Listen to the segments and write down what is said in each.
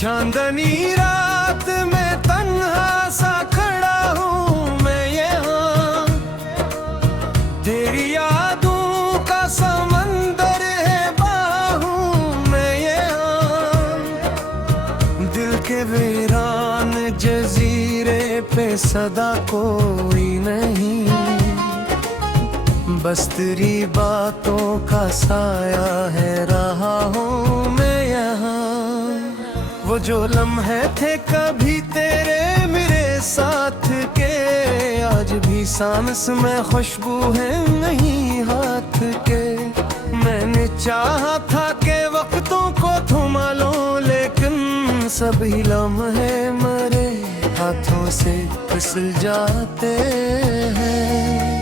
चांदनी रात में तन्हा सा खड़ा हूँ मैं यहाँ, तेरी यादों का समंदर है बाहूं मैं यहाँ। दिल के वीरान जजीरे पे सदा कोई नहीं, बस तेरी बातों का साया है रहा हूँ मैं यहाँ। वो जो लम्हे थे कभी तेरे मेरे साथ के, आज भी सांस में खुशबू है नहीं हाथ के। मैंने चाहा था कि वक्तों को थमा लो, लेकिन सभी लम्हे मरे हाथों से फिसल जाते हैं।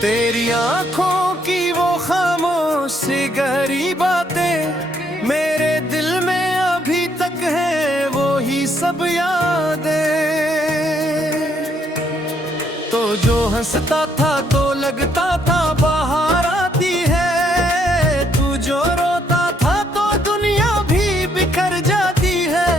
तेरी आंखों की वो खामोश सी गहरी बातें मेरे दिल में अभी तक है, वो ही सब यादें। तो जो हंसता था तो लगता था बाहर आती है, तू जो रोता था तो दुनिया भी बिखर जाती है।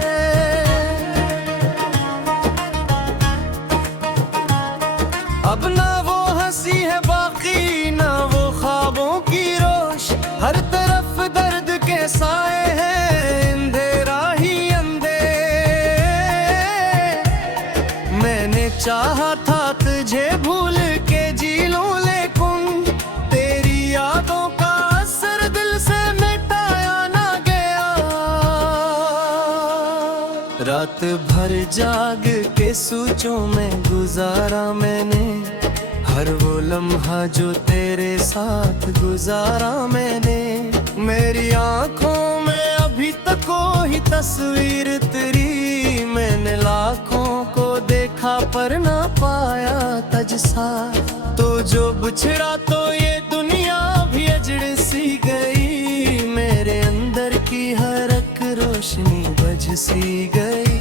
अब ना वो हंसी है बाकी ना वो ख्वाबों की रोश, हर तरफ दर्द के साए हैं अंधेरा ही अंधेर। मैंने चाहा था तुझे भूल के जी लूं, लेकिन तेरी यादों का असर दिल से मिटाया ना गया। रात भर जाग के सोचों में गुजारा मैंने, हर वो लम्हा जो तेरे साथ गुजारा मैंने। मेरी आंखों में अभी तक कोई तस्वीर तेरी, मैंने लाखों को देखा पर ना पाया तुझसा। तो जो बिछड़ा तो ये दुनिया भी अजड़ सी गई, मेरे अंदर की हर एक रोशनी बुझ सी गई।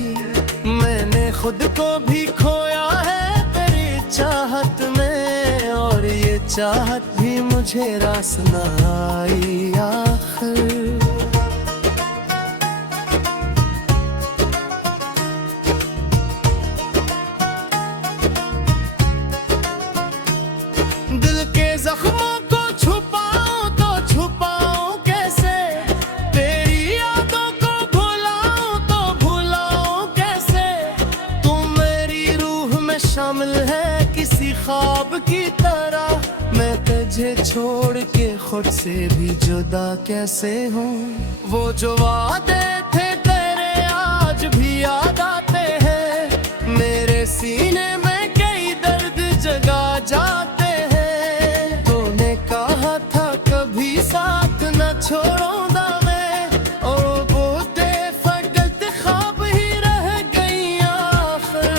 मैंने खुद को भी खोया है तेरी चाहत में, और ये चाहत भी मुझे रास न आई आखिर। दिल के जख्मों को छुपाऊं तो छुपाऊं कैसे, तेरी यादों को भुलाऊं तो भुलाऊं कैसे। तू मेरी रूह में शामिल है किसी ख्वाब की तरह, मैं तुझे छोड़ के खुद से भी जुदा कैसे हूँ। वो जो वादे थे तेरे आज भी याद आते हैं, मेरे सीने में कई दर्द जगा जाते हैं। तूने कहा था कभी साथ न छोड़ूंगा मैं, और वो बेफगत ख्वाब ही रह गई आखिर।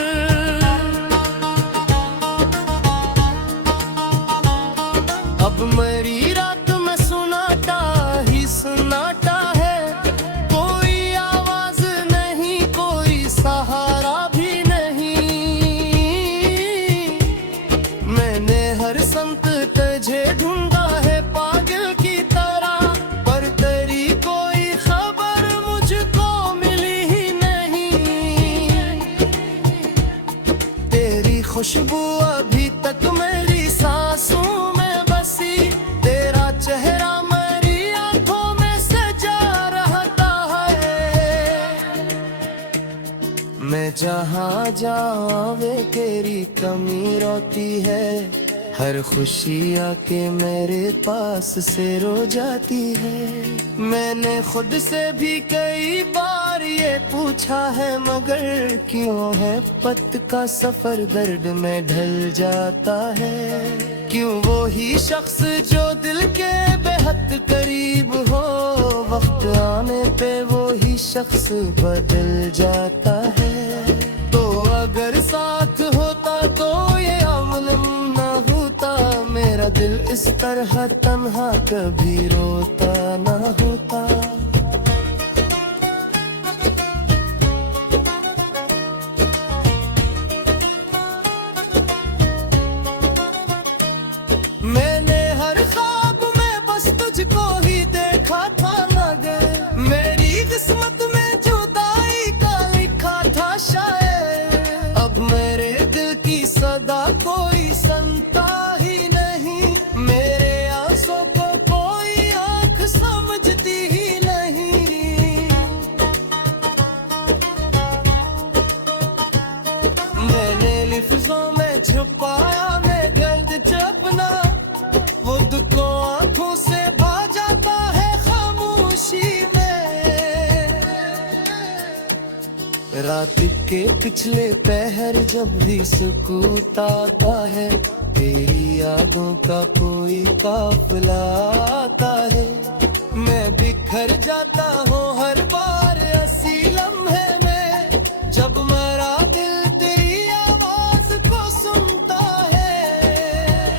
अब मेरी रात में सुनाटा ही सुनाटा है, कोई आवाज नहीं कोई सहारा भी नहीं। मैंने हर संत तुझे ढूंढा है पागल की तरह, पर तेरी कोई खबर मुझको मिली ही नहीं। तेरी खुशबू अभी तक मेरी सांसों में बसी, तेरा चेहरा मेरी आंखों में सजा रहता है। मैं जहाँ जावे तेरी कमी रोती है, हर खुशी आके मेरे पास से रो जाती है। मैंने खुद से भी कई बार ये पूछा है, मगर क्यों है पत का सफर दर्द में ढल जाता है। क्यों वो ही शख्स जो दिल के बेहद करीब हो, वक्त आने पे वो ही शख्स बदल जाता है। तो अगर साथ होता तो ये अमल ना होता, मेरा दिल इस तरह तन्हा कभी रोता ना होता। रात के पिछले पहर जब भी सुकूत आता है, तेरी यादों का कोई काफिला आता है। मैं बिखर जाता हूँ हर बार ऐसी लम्हे में, जब मेरा दिल तेरी आवाज को सुनता है।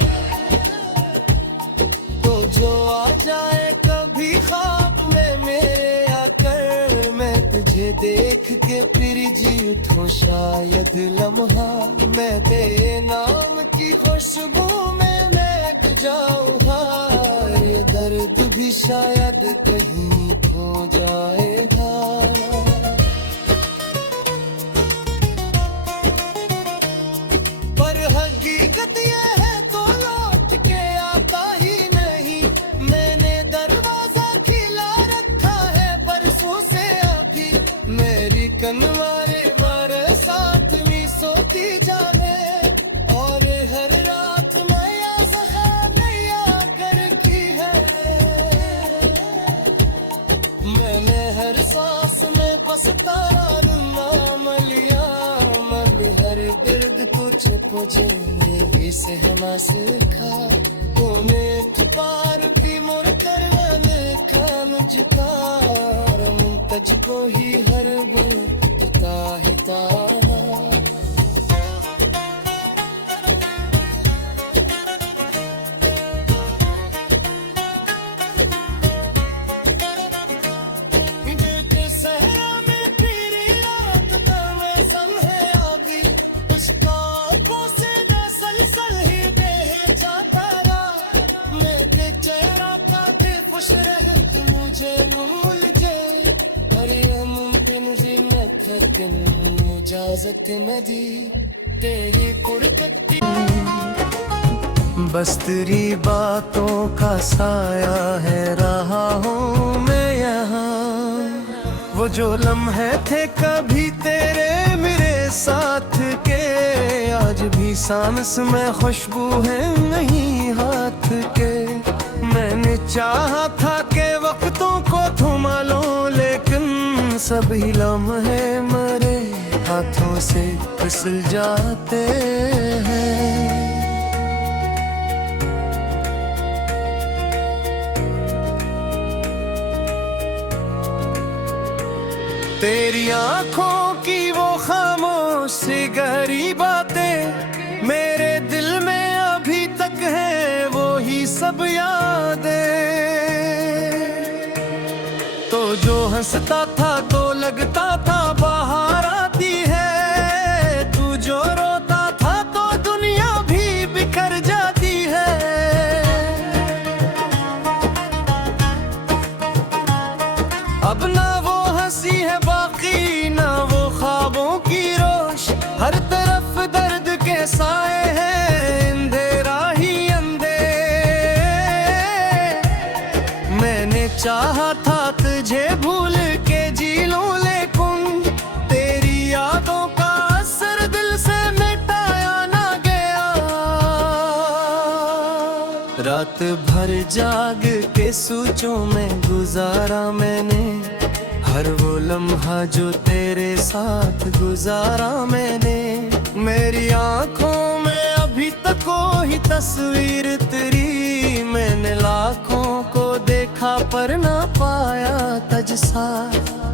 तो जो आ जाए कभी ख्वाब में मेरे आकर, मैं तुझे देख के फिर जी उठूं शायद लम्हा। मैं तेरे नाम की खुशबू में महक जाऊंगा, ये दर्द भी शायद कहीं खो जाएगा। पर हकीकत ये है तो लौट के आता ही नहीं। मैंने दरवाजा खिला रखा है बरसों से अभी, मेरी कनवारे मारे साथ में सोती जाने। और हर रात मैया ज़ख़ार नैया कर की है, मैंने हर सांस में बस तारा नाम लिया। मन हर दर्द को छुपने ही से हमा सीखा, तूने पार भी मोर करवाने का मुझका। मुमतज को ही हर बुता ही ताहा। इजाजत न दी तेरी कुड़कती, बस तेरी बातों का साया है रहा हूँ मैं यहाँ। वो जो लम्हे थे कभी तेरे मेरे साथ के, आज भी सांस में खुशबू है नहीं हाथ के। मैंने चाहा था कि वक्तों को थमा लो, लेकिन सभी लम्हे मरे हाथों से फिसल जाते हैं। तेरी आंखों की वो खामोश सी गहरी बातें मेरे दिल में अभी तक है, वो ही सब यादें। तो जो हंसता था तो लगता था बाहर आती है, तू जो रोता था तो दुनिया भी बिखर जाती है। अब ना वो हंसी है बाकी ना वो ख्वाबों की रोश, हर तरफ दर्द के साए हैं अंधेरा ही अंधेर। मैंने चाहा था तुझे भूल के जी लूं, लेकिन तेरी यादों का असर दिल से मिटाया ना गया। रात भर जाग के सोचों में गुजारा मैंने, हर वो लम्हा जो तेरे साथ गुजारा मैंने। मेरी आंखों में अभी तक कोई तस्वीर तेरी, मैंने लाखों को देखा पर ना पाया तजसा।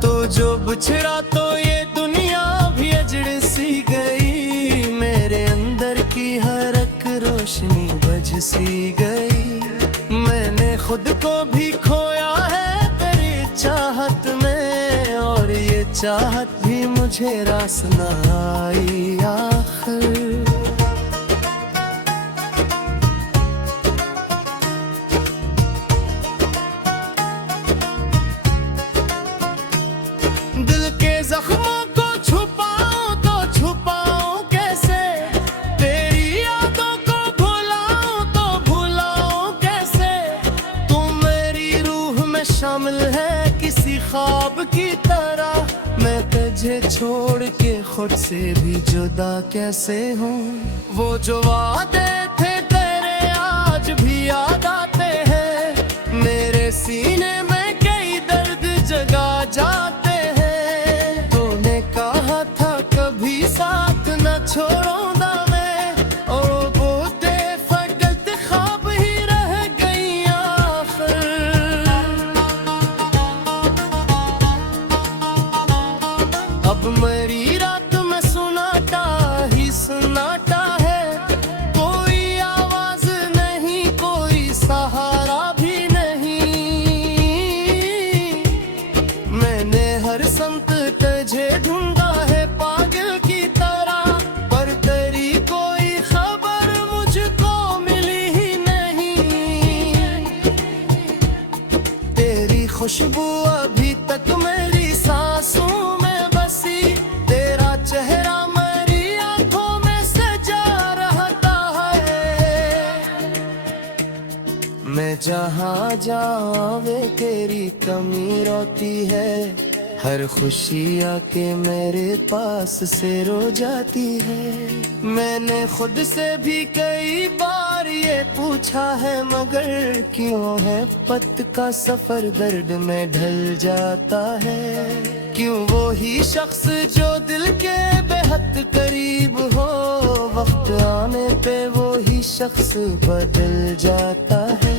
तो जो बिछड़ा तो ये दुनिया भी अजड़ सी गई, मेरे अंदर की हर एक रोशनी बुझ सी गई। मैंने खुद को भी खोया है तेरी चाहत में, और ये चाहत भी मुझे रास न आई आखिर। दिल के जख्मों को छुपाऊं तो छुपाऊं कैसे, तेरी यादों को भुलाऊं तो भुलाऊं कैसे। तू मेरी रूह में शामिल है किसी ख्वाब की तरह, मैं तुझे छोड़ के खुद से भी जुदा कैसे हूँ। वो जो वादे थे तेरे आज भी याद आते हैं, मेरे सीने में कई दर्द जगा जाते हैं। तूने कहा हर संत तुझे ढूंढा है पागल की तरह, पर तेरी कोई खबर मुझको मिली ही नहीं। तेरी खुशबू अभी तक मेरी सांसों में बसी, तेरा चेहरा मेरी आंखों में सजा रहता है। मैं जहाँ जाऊँ वे तेरी कमी रोती है, हर खुशी आके मेरे पास से रो जाती है। मैंने खुद से भी कई बार ये पूछा है, मगर क्यों है पथ का सफर दर्द में ढल जाता है। क्यों वो ही शख्स जो दिल के बेहद करीब हो, वक्त आने पे वो ही शख्स बदल जाता है।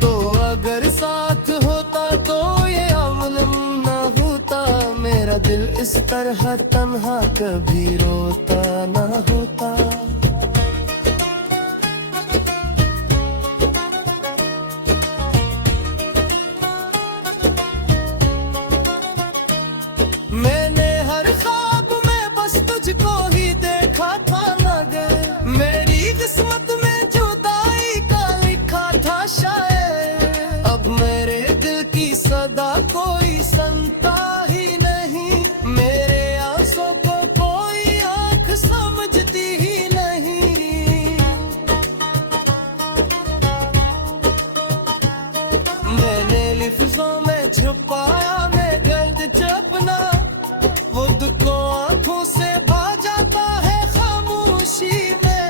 तो अगर साथ होता तो ये अमल ना होता, मेरा दिल इस तरह तन्हा कभी रोता ना होता। मैंने हर ख्वाब में बस तुझको ही देखा था, मगर मेरी किस्मत में जुदाई का लिखा था शायद। अब मेरे दिल की सदा कोई सुनता ही नहीं, मेरे आंसू को कोई आंख समझती ही नहीं। मैंने लिफ्ज़ों में छुपाया मैं दर्द अपना, वो दुख आंखों से भा जाता है खामोशी में।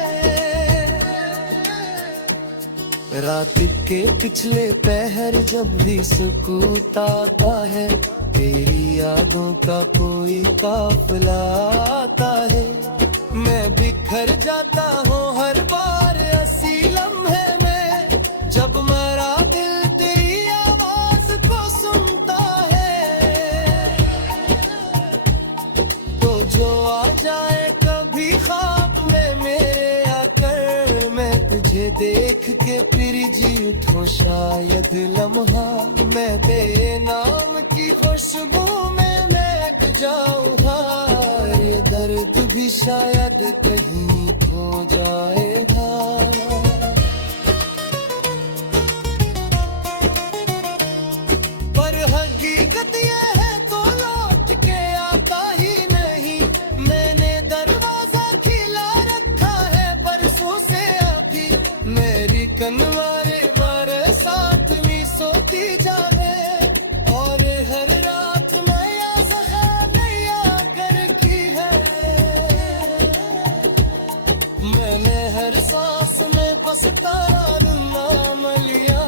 रात के पिछले पहर जब भी सुकून आता है, तेरी यादों का कोई काफिला आता है। मैं बिखर जाता हूँ हर बार ऐसी लम्हे में, जब मेरा दिल तेरी आवाज को सुनता है। तो जो आ जाए कभी ख्वाब में मेरे आकर, मैं तुझे देख के फिर जी उठूं शायद लम्हा। मैं बेनाम की खुशबू में महक जाऊं, ये दर्द भी शायद कहीं खो जाएगा। पर हकीकत ये है तो लौट के आता ही नहीं। मैंने दरवाजा खिला रखा है बरसों से अभी, मेरी कनवारे मारे साथ में सोती जाने। और हर रात नया जख्म नया कर की है, मैंने हर सांस में पछताना लिया।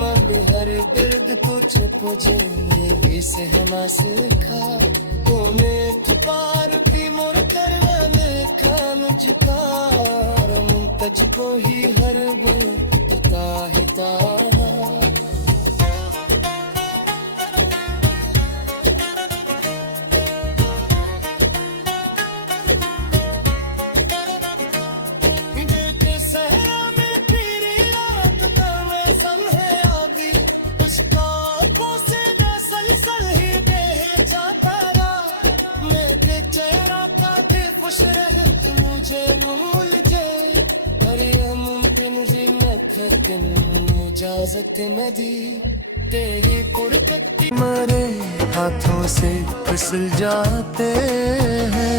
मन हर दर्द को छुप जाने से हमा सीखा, तूने पुकार की मोर करने का मुझका, तुझको ही हर बुता ही था। इजाजत न दी तेरी पुरकती, मरे हाथों से फिसल जाते हैं।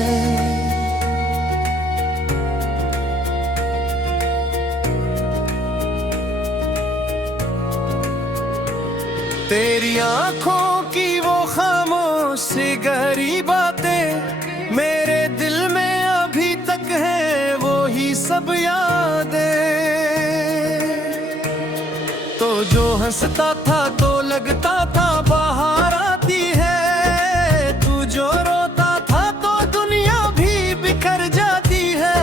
तेरी आंखों की वो खामोश गहरी बातें मेरे दिल में अभी तक है, वो ही सब यादें। तो जो हंसता था तो लगता था बाहर आती है, तू जो रोता था तो दुनिया भी बिखर जाती है।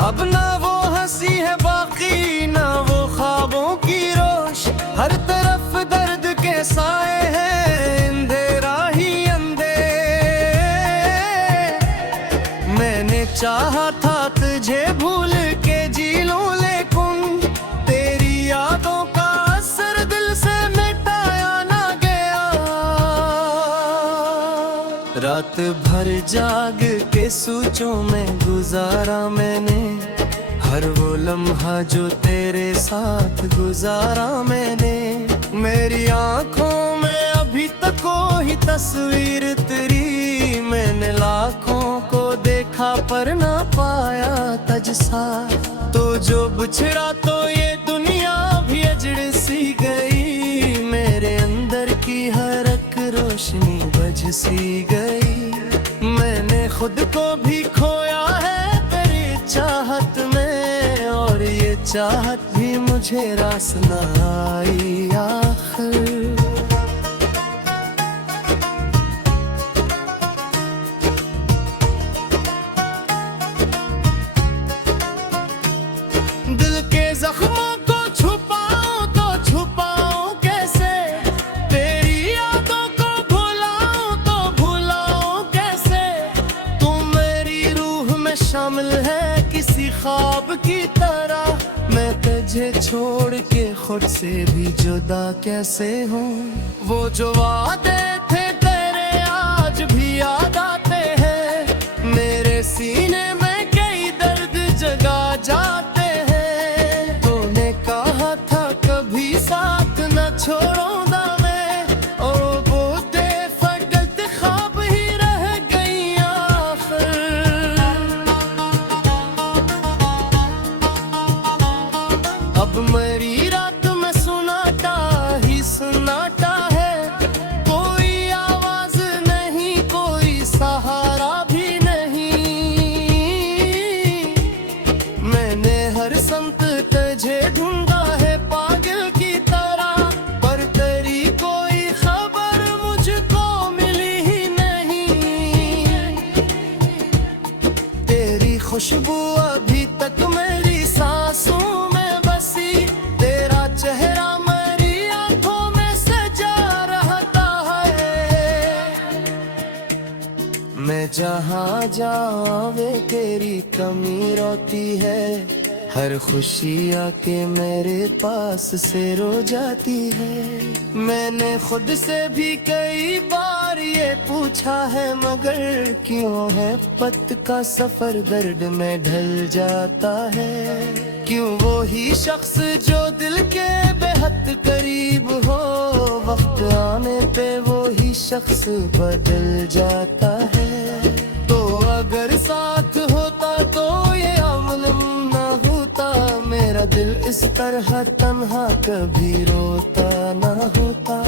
अब ना वो हंसी है बाकी ना वो ख्वाबों की रोश, हर तरफ दर्द के साए हैं अंधेरा ही अंधेर। मैंने चाहा था तुझे भूल के जी लूं, लेकिन तेरी यादों का रात भर जाग के सोचों में गुजारा मैंने, हर वो लम्हा जो तेरे साथ गुजारा मैंने। मेरी आंखों में अभी तक कोई तस्वीर तेरी, मैंने लाखों को देखा पर ना पाया तुझसा। तो जो बिछड़ा तो ये दुनिया भी अजड़ सी गई, मेरे अंदर की हर एक रोशनी बज सी गई। मैंने खुद को भी खोया है तेरी चाहत में, और ये चाहत भी मुझे रास न आई आखिर। दिल के जख्मों को छुपाऊं तो छुपाऊं कैसे, तेरी यादों को भुलाऊं तो भुलाऊं कैसे। तू मेरी रूह में शामिल है किसी ख्वाब की तरह, मैं तुझे छोड़ के खुद से भी जुदा कैसे हूँ। वो जो वादे थे तेरे आज भी याद आते हैं, मेरे सीने में कई दर्द जगा जाते हैं। तूने कहा था कभी साथ न छोड़ूंगा मैं, और वो बेफगत ख्वाब ही रह गई आखिर। अब मेरी रात में सुनाता ही सुनाता है, कोई आवाज नहीं कोई सहारा भी नहीं। मैंने हर संत तुझे ढूंढा है पागल की तरह, पर तेरी कोई खबर मुझको मिली ही नहीं। तेरी खुशबू अभी तक मेरी सांसों में बसी, तेरा चेहरा मेरी आंखों में सजा रहता है। मैं जहाँ जावे तेरी कमी रोती है, हर खुशी आके मेरे पास से रो जाती है। मैंने खुद से भी कई बार ये पूछा है, मगर क्यों है पत का सफर दर्द में ढल जाता है। क्यों वो ही शख्स जो दिल के बेहद करीब हो, वक्त आने पे वो ही शख्स बदल जाता है। तो अगर साथ होता तो ये अमल ना होता, मेरा दिल इस तरह तन्हा कभी रोता ना होता।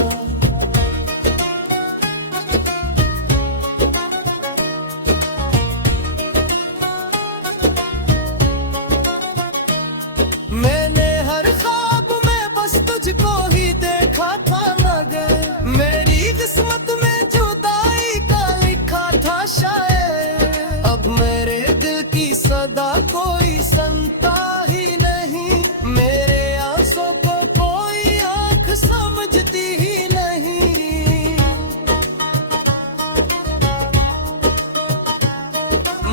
मैंने हर ख्वाब में बस तुझको ही देखा था, मगर मेरी किस्मत में जुदाई का लिखा था शायद। अब मेरे दिल की सदा कोई सुनता ही नहीं, मेरे आंसू को कोई आंख समझती ही नहीं।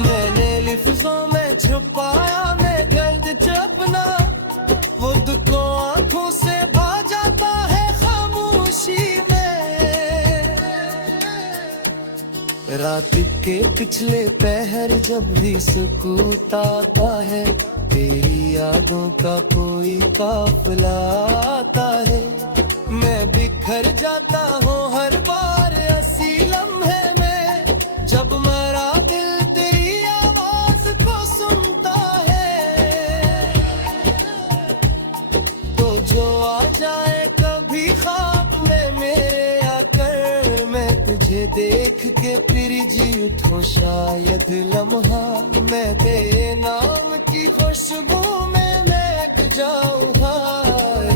मैंने लिफ्ज़ों में छुपाया मैं गर्द अपना, वो दुख आंखों से भा जाता है खामोशी में। रात के पिछले पहर जब भी सुकून आता है, तेरी यादों का कोई काफिला आता है। मैं बिखर जाता हूँ हर बार ऐसी लम्हे में, जब मेरा दिल तेरी आवाज को सुनता है। तो जो आ जाए कभी ख्वाब में मेरे आकर, मैं तुझे देख के फिर जी उठूं शायद लम्हा। मैं तेरे नाम की खुशबू में महक जाऊंगा,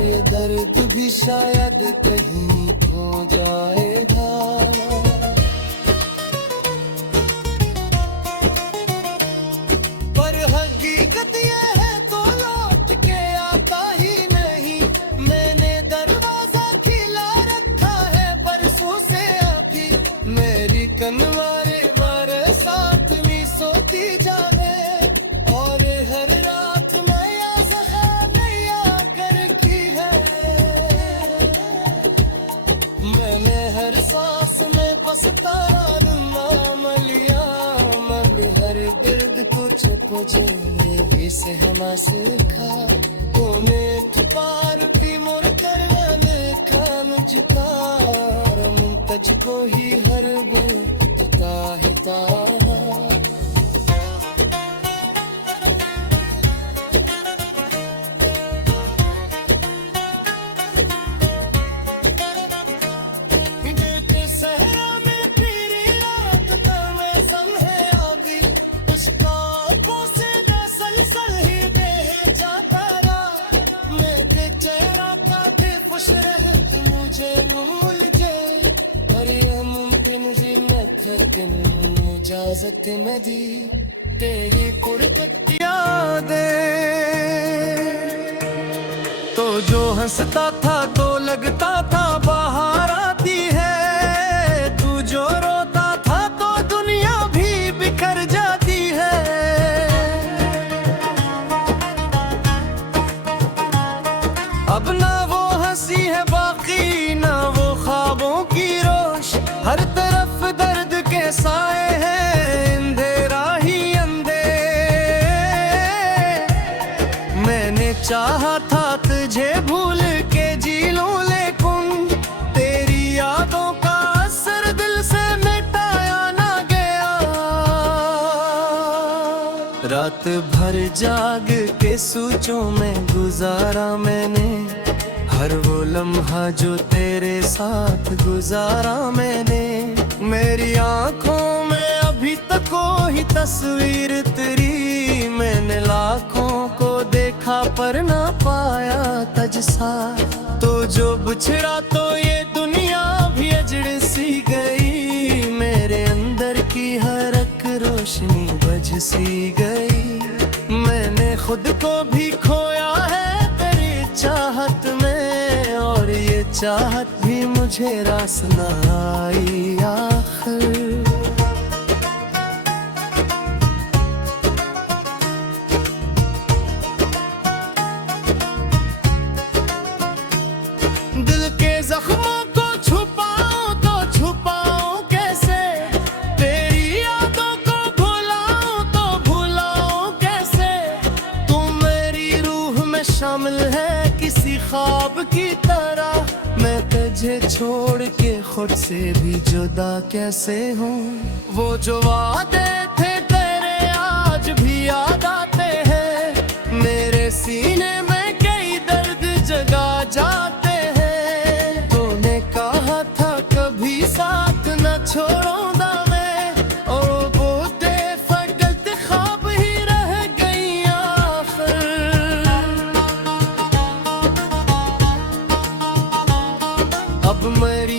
ये दर्द भी शायद कहीं खो जाएगा। पर हकीकत ये है तो लौट के आता ही नहीं, मैंने दरवाजा खिला रखा है बरसों से अभी। मेरी कनवारे मारे साथ भी सोती जाने, और हर रात मैं या जहर नैया कर की है। मैंने हर सांस में पोजे भी से हमा सिखा तूने पार की मोर करवाने खान जुतार मुंतज को ही हर बुता ही तारा इजाजत न दी तेरी कुड़कट यादें तो जो हंसता था तो लगता था बाहर आती है तू जो रोता था तो दुनिया भी बिखर जाती है अब ना वो हंसी है बाकी ना वो ख्वाबों की रोश हर तरफ दर्द के साए चाहा था तुझे भूल के जी लूं लेकिन तेरी यादों का असर दिल से मिटाया ना गया रात भर जाग के सोचों में गुजारा मैंने हर वो लम्हा जो तेरे साथ गुजारा मैंने मेरी आंखों में अभी तक कोई तस्वीर तेरी मैंने लाखों को देखा पर ना पाया तजसा तो जो बिछड़ा तो ये दुनिया भी अजड़ सी गई मेरे अंदर की हर एक रोशनी बज सी गई मैंने खुद को भी खोया है तेरी चाहत में और ये चाहत भी मुझे रास ना आई आखिर जख्मों को छुपाऊं तो छुपाऊं कैसे तेरी यादों को भुलाऊं तो भुलाऊं कैसे तू मेरी रूह में शामिल है किसी ख्वाब की तरह मैं तुझे छोड़ के खुद से भी जुदा कैसे हूँ वो जो वादे थे तेरे आज भी याद आते हैं मेरे सीने में कई दर्द जगा जाते साथ न छोड़ूंगा मैं और वो बेफगलत ख्वाब ही रह गई आखिर अब मेरी